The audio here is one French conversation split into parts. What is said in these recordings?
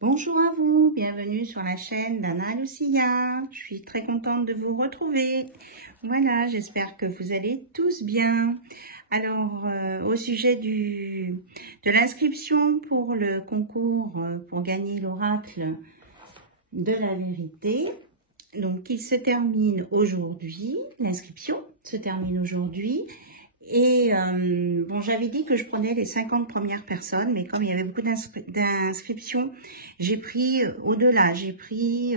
Bonjour à vous, bienvenue sur la chaîne d'Anna Lucia. Je suis très contente de vous retrouver. Voilà, j'espère que vous allez tous bien. Alors, au sujet de l'inscription pour le concours pour gagner l'oracle de la vérité, donc il se termine aujourd'hui, l'inscription se termine aujourd'hui. Et bon, j'avais dit que je prenais les 50 premières personnes, mais comme il y avait beaucoup d'inscriptions, j'ai pris au-delà, j'ai pris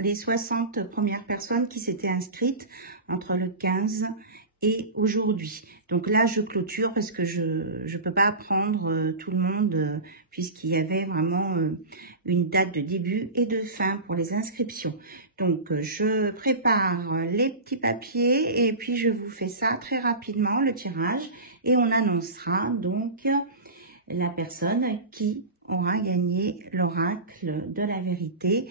les 60 premières personnes qui s'étaient inscrites entre le 15 et aujourd'hui. Donc là, je clôture parce que je ne peux pas prendre tout le monde puisqu'il y avait vraiment une date de début et de fin pour les inscriptions. Donc, je prépare les petits papiers et puis je vous fais ça très rapidement, le tirage. Et on annoncera donc la personne qui aura gagné l'oracle de la vérité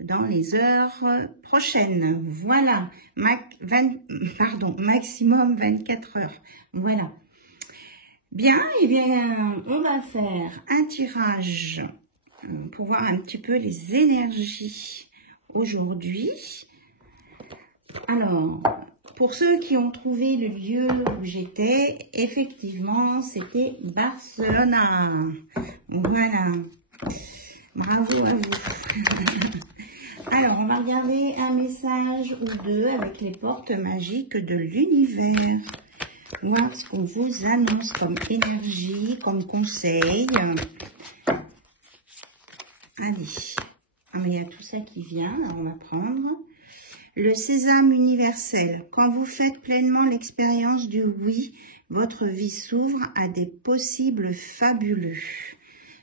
dans les heures prochaines. Voilà, maximum 24 heures. Voilà. Bien, eh bien, on va faire un tirage pour voir un petit peu les énergies aujourd'hui. Alors, pour ceux qui ont trouvé le lieu où j'étais, effectivement, c'était Barcelone. Voilà. Bravo à vous. Alors, on va regarder un message ou deux avec les portes magiques de l'univers. Voir ce qu'on vous annonce comme énergie, comme conseil. Allez. Alors, il y a tout ça qui vient, alors on va prendre. Le sésame universel. Quand vous faites pleinement l'expérience du oui, votre vie s'ouvre à des possibles fabuleux.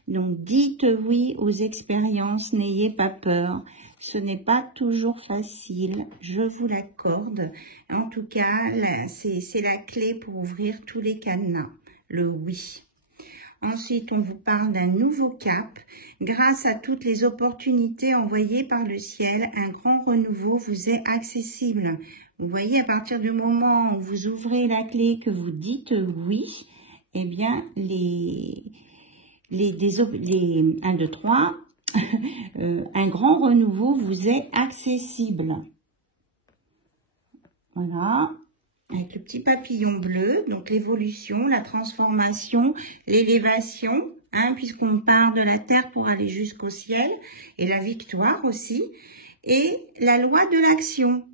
Donc, dites oui aux expériences, n'ayez pas peur. Ce n'est pas toujours facile, je vous l'accorde. En tout cas, c'est la clé pour ouvrir tous les cadenas, le oui. Ensuite, on vous parle d'un nouveau cap. Grâce à toutes les opportunités envoyées par le ciel, un grand renouveau vous est accessible. Vous voyez, à partir du moment où vous ouvrez la clé, que vous dites oui, eh bien, les 1, 2, 3, un grand renouveau vous est accessible. Voilà. Avec le petit papillon bleu, donc l'évolution, la transformation, l'élévation, hein, puisqu'on part de la terre pour aller jusqu'au ciel, et la victoire aussi, et la loi de l'action.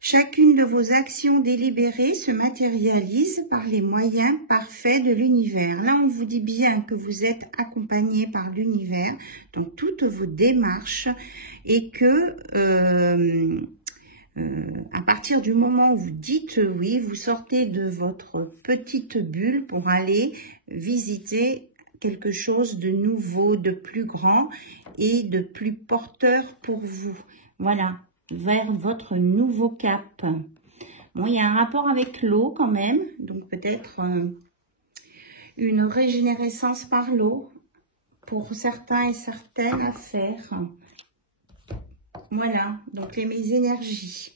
Chacune de vos actions délibérées se matérialise par les moyens parfaits de l'univers. Là, on vous dit bien que vous êtes accompagné par l'univers dans toutes vos démarches et que... à partir du moment où vous dites oui, vous sortez de votre petite bulle pour aller visiter quelque chose de nouveau, de plus grand et de plus porteur pour vous. Voilà, vers votre nouveau cap. Bon, il y a un rapport avec l'eau quand même, donc peut-être une régénérescence par l'eau pour certains et certaines à faire. Voilà, donc mes énergies.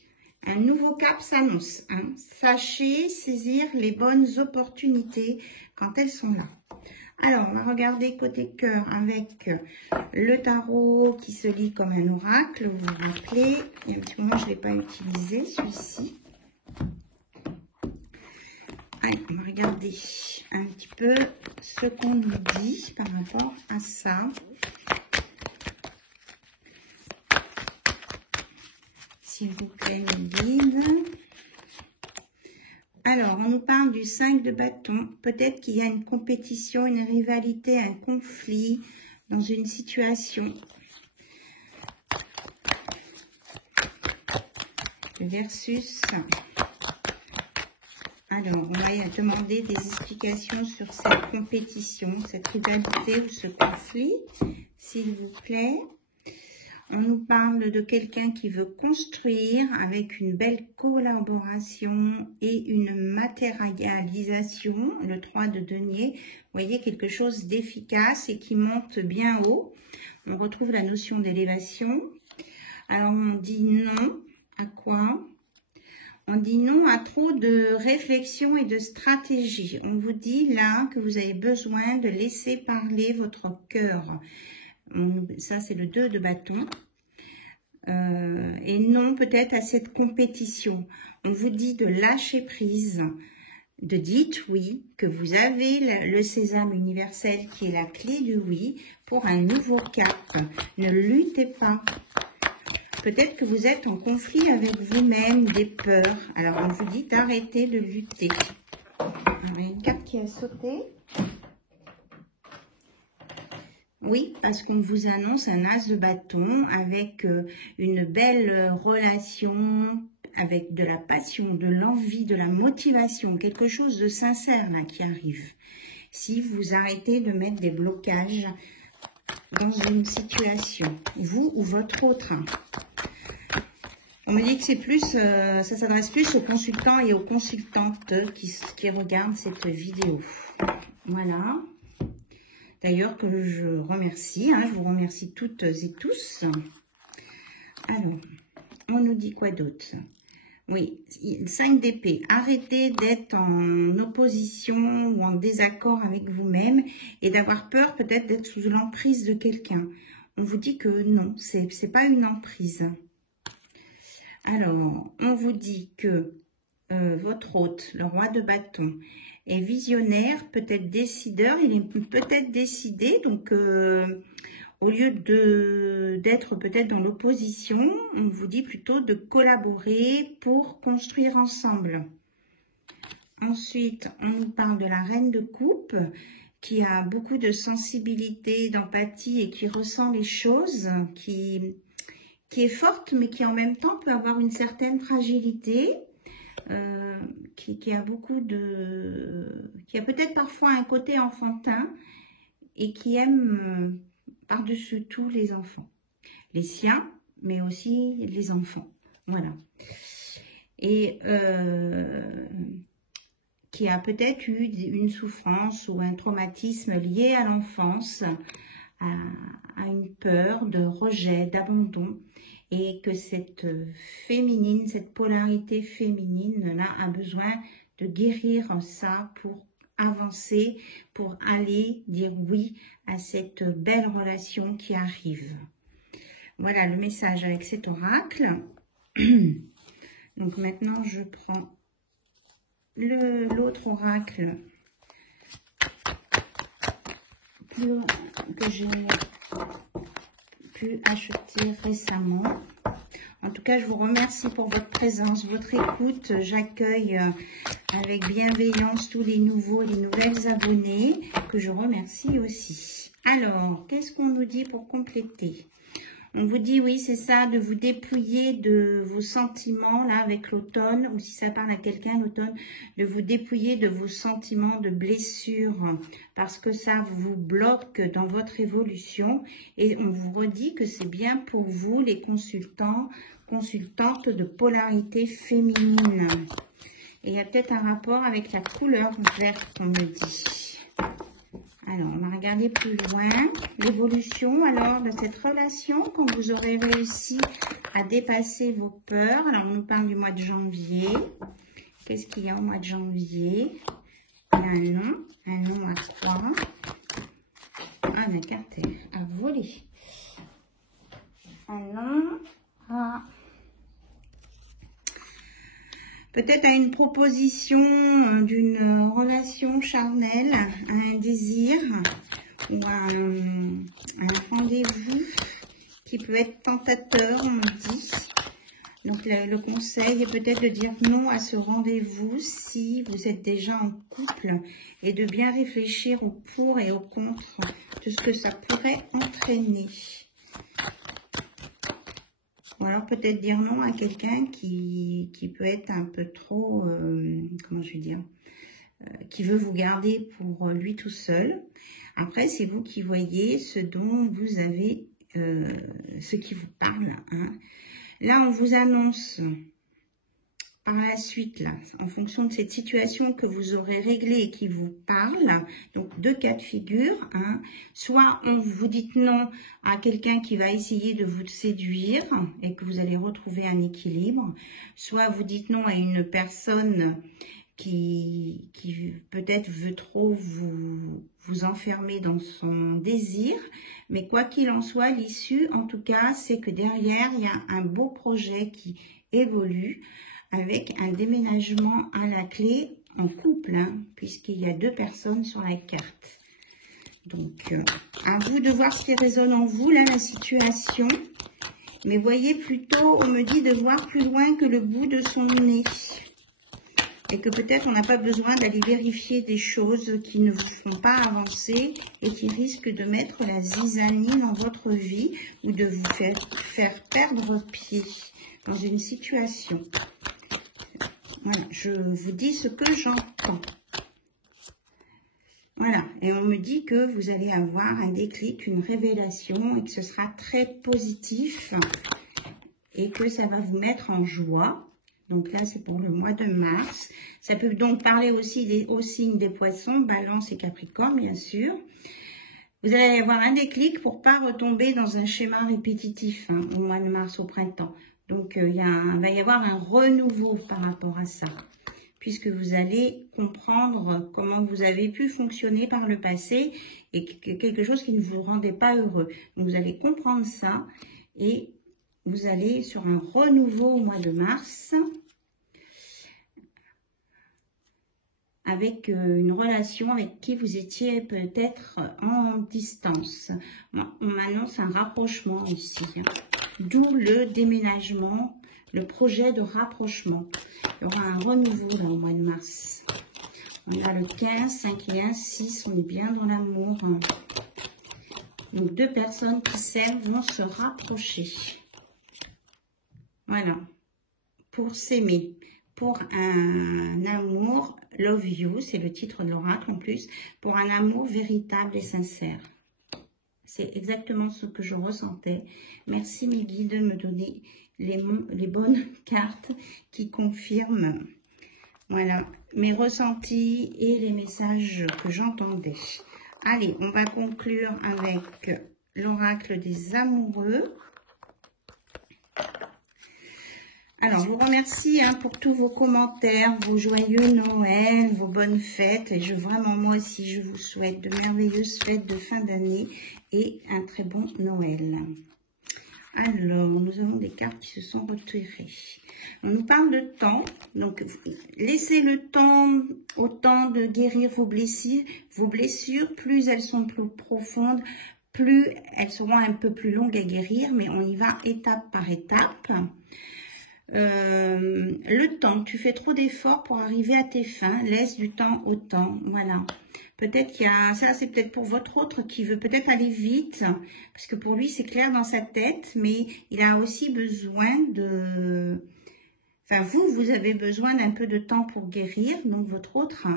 Un nouveau cap s'annonce. Hein. Sachez saisir les bonnes opportunités quand elles sont là. Alors, on va regarder côté cœur avec le tarot qui se lit comme un oracle. Vous vous rappelez, il y a un petit moment, je ne l'ai pas utilisé, celui-ci. Allez, on va regarder un petit peu ce qu'on nous dit par rapport à ça. S'il vous plaît, mes guides. Alors, on nous parle du 5 de bâton. Peut-être qu'il y a une compétition, une rivalité, un conflit dans une situation. Versus. Alors, on va demander des explications sur cette compétition, cette rivalité ou ce conflit, s'il vous plaît. On nous parle de quelqu'un qui veut construire avec une belle collaboration et une matérialisation, le 3 de denier. Vous voyez, quelque chose d'efficace et qui monte bien haut. On retrouve la notion d'élévation. Alors, on dit non à quoi? On dit non à trop de réflexion et de stratégie. On vous dit là que vous avez besoin de laisser parler votre cœur. Ça, c'est le 2 de bâton. Et non peut-être à cette compétition. On vous dit de lâcher prise, de dire oui, que vous avez le sésame universel qui est la clé du oui pour un nouveau cap. Ne luttez pas. Peut-être que vous êtes en conflit avec vous-même, des peurs. Alors on vous dit d'arrêter de lutter. On a une carte qui a sauté. Oui, parce qu'on vous annonce un as de bâton avec une belle relation, avec de la passion, de l'envie, de la motivation, quelque chose de sincère là qui arrive. Si vous arrêtez de mettre des blocages dans une situation, vous ou votre autre. On me dit que c'est plus, ça s'adresse plus aux consultants et aux consultantes qui regardent cette vidéo. Voilà. D'ailleurs, que je remercie, je vous remercie toutes et tous. Alors, on nous dit quoi d'autre? Oui, 5 d'épée. Arrêtez d'être en opposition ou en désaccord avec vous-même et d'avoir peur peut-être d'être sous l'emprise de quelqu'un. On vous dit que non, c'est pas une emprise. Alors, on vous dit que votre hôte, le roi de bâton, est visionnaire, peut-être décideur, il est peut-être décidé, donc au lieu d'être peut-être dans l'opposition, on vous dit plutôt de collaborer pour construire ensemble. Ensuite, on nous parle de la reine de coupe, qui a beaucoup de sensibilité, d'empathie et qui ressent les choses, qui est forte, mais qui en même temps peut avoir une certaine fragilité. Qui a qui a peut-être parfois un côté enfantin et qui aime par-dessus tout les enfants, les siens, mais aussi les enfants, voilà. Et qui a peut-être eu une souffrance ou un traumatisme lié à l'enfance, à une peur de rejet, d'abandon, et que cette féminine, cette polarité féminine là a besoin de guérir ça pour avancer, pour aller dire oui à cette belle relation qui arrive. Voilà le message avec cet oracle. Donc maintenant je prends l'autre oracle que j'ai pu acheter récemment. En tout cas, je vous remercie pour votre présence, votre écoute. J'accueille avec bienveillance tous les nouveaux, les nouvelles abonnés que je remercie aussi. Alors, qu'est-ce qu'on nous dit pour compléter? On vous dit, oui, c'est ça, de vous dépouiller de vos sentiments, là, avec l'automne, ou si ça parle à quelqu'un, l'automne, de vous dépouiller de vos sentiments de blessure, parce que ça vous bloque dans votre évolution. Et on vous redit que c'est bien pour vous, les consultants, consultantes de polarité féminine. Et il y a peut-être un rapport avec la couleur verte, on me dit. Alors, on va regarder plus loin l'évolution alors de cette relation quand vous aurez réussi à dépasser vos peurs. Alors, on nous parle du mois de janvier. Qu'est-ce qu'il y a au mois de janvier? Il y a un nom à quoi? Ah, la carte est à voler. Un nom à... Peut-être à une proposition d'une relation charnelle, à un désir ou à un rendez-vous qui peut être tentateur, on me dit. Donc le conseil est peut-être de dire non à ce rendez-vous si vous êtes déjà en couple et de bien réfléchir au pour et au contre de ce que ça pourrait entraîner. Ou alors peut-être dire non à quelqu'un qui peut être un peu trop, comment je vais dire, qui veut vous garder pour lui tout seul. Après, c'est vous qui voyez ce dont vous avez, ce qui vous parle. Hein. Là, on vous annonce par la suite, là, en fonction de cette situation que vous aurez réglée et qui vous parle, donc 2 cas de figure, hein. Soit on vous dites non à quelqu'un qui va essayer de vous séduire et que vous allez retrouver un équilibre, soit vous dites non à une personne qui peut-être veut trop vous enfermer dans son désir. Mais quoi qu'il en soit, l'issue, en tout cas, c'est que derrière, il y a un beau projet qui évolue avec un déménagement à la clé en couple, hein, puisqu'il y a 2 personnes sur la carte. Donc, à vous de voir ce qui résonne en vous, là, la situation. Mais voyez, plutôt, on me dit de voir plus loin que le bout de son nez. Et que peut-être on n'a pas besoin d'aller vérifier des choses qui ne vous font pas avancer et qui risquent de mettre la zizanie dans votre vie ou de vous faire perdre pied dans une situation. Voilà, je vous dis ce que j'entends. Voilà, et on me dit que vous allez avoir un déclic, une révélation et que ce sera très positif et que ça va vous mettre en joie. Donc là, c'est pour le mois de mars. Ça peut donc parler aussi aux signes des poissons, balance et capricorne, bien sûr. Vous allez avoir un déclic pour ne pas retomber dans un schéma répétitif hein, au mois de mars, au printemps. Donc, va y avoir un renouveau par rapport à ça, puisque vous allez comprendre comment vous avez pu fonctionner par le passé et quelque chose qui ne vous rendait pas heureux. Donc, vous allez comprendre ça et vous allez sur un renouveau au mois de mars avec une relation avec qui vous étiez peut-être en distance. On m'annonce un rapprochement ici, d'où le déménagement, le projet de rapprochement. Il y aura un renouveau là au mois de mars. On a le 15, 5 et 1, 6, on est bien dans l'amour. Donc 2 personnes qui s'aiment vont se rapprocher. Voilà, pour s'aimer, pour un amour, love you, c'est le titre de l'oracle en plus, pour un amour véritable et sincère. C'est exactement ce que je ressentais. Merci mes guides de me donner les bonnes cartes qui confirment, voilà, mes ressentis et les messages que j'entendais. Allez, on va conclure avec l'oracle des amoureux. Alors, je vous remercie hein, pour tous vos commentaires, vos joyeux Noël, vos bonnes fêtes. Et vraiment, moi aussi, je vous souhaite de merveilleuses fêtes de fin d'année et un très bon Noël. Alors, nous avons des cartes qui se sont retirées. On nous parle de temps. Donc, laissez le temps au temps de guérir vos blessures. Plus elles sont plus profondes, plus elles seront un peu plus longues à guérir. Mais on y va étape par étape. Le temps, tu fais trop d'efforts pour arriver à tes fins, laisse du temps au temps, voilà. Peut-être qu'il y a, ça c'est peut-être pour votre autre qui veut peut-être aller vite, parce que pour lui c'est clair dans sa tête, mais il a aussi besoin de, enfin vous avez besoin d'un peu de temps pour guérir, donc votre autre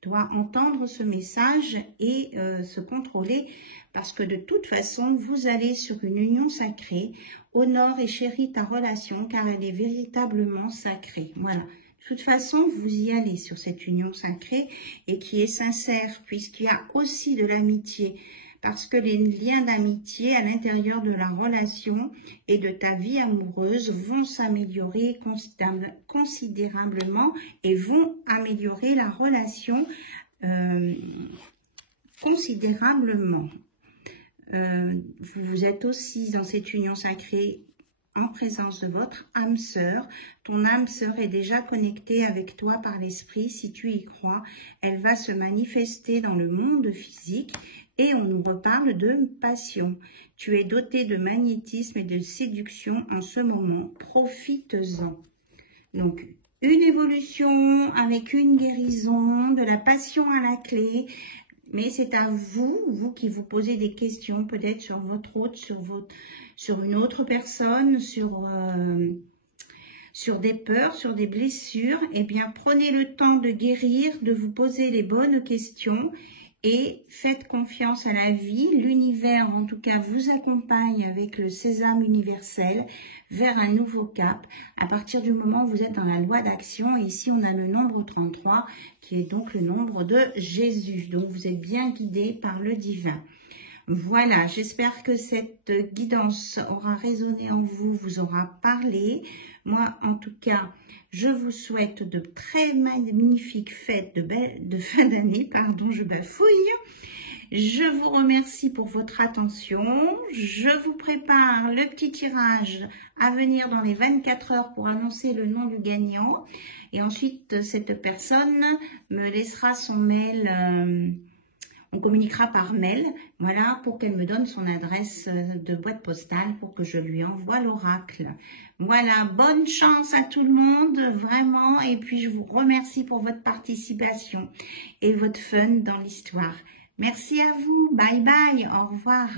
doit entendre ce message et se contrôler, parce que de toute façon, vous allez sur une union sacrée. Honore et chéris ta relation, car elle est véritablement sacrée. Voilà. De toute façon, vous y allez sur cette union sacrée et qui est sincère, puisqu'il y a aussi de l'amitié. Parce que les liens d'amitié à l'intérieur de la relation et de ta vie amoureuse vont s'améliorer considérablement et vont améliorer la relation considérablement. Vous êtes aussi dans cette union sacrée en présence de votre âme sœur. Ton âme sœur est déjà connectée avec toi par l'esprit. Si tu y crois, elle va se manifester dans le monde physique et on nous reparle de passion. Tu es doté de magnétisme et de séduction en ce moment. Profites-en. Donc, une évolution avec une guérison, de la passion à la clé. Mais c'est à vous, vous qui vous posez des questions, peut-être sur votre autre, sur une autre personne, sur des peurs, sur des blessures. Eh bien, prenez le temps de guérir, de vous poser les bonnes questions et faites confiance à la vie. L'univers, en tout cas, vous accompagne avec le sésame universel vers un nouveau cap. À partir du moment où vous êtes dans la loi d'action, et ici on a le nombre 33, qui est donc le nombre de Jésus. Donc vous êtes bien guidé par le divin. Voilà, j'espère que cette guidance aura résonné en vous, vous aura parlé. Moi, en tout cas, je vous souhaite de très magnifiques fêtes de fin d'année. Pardon, je bafouille. Je vous remercie pour votre attention. Je vous prépare le petit tirage à venir dans les 24 heures pour annoncer le nom du gagnant. Et ensuite, cette personne me laissera son mail. On communiquera par mail, voilà, pour qu'elle me donne son adresse de boîte postale pour que je lui envoie l'oracle. Voilà, bonne chance à tout le monde, vraiment. Et puis, je vous remercie pour votre participation et votre fun dans l'histoire. Merci à vous. Bye bye. Au revoir.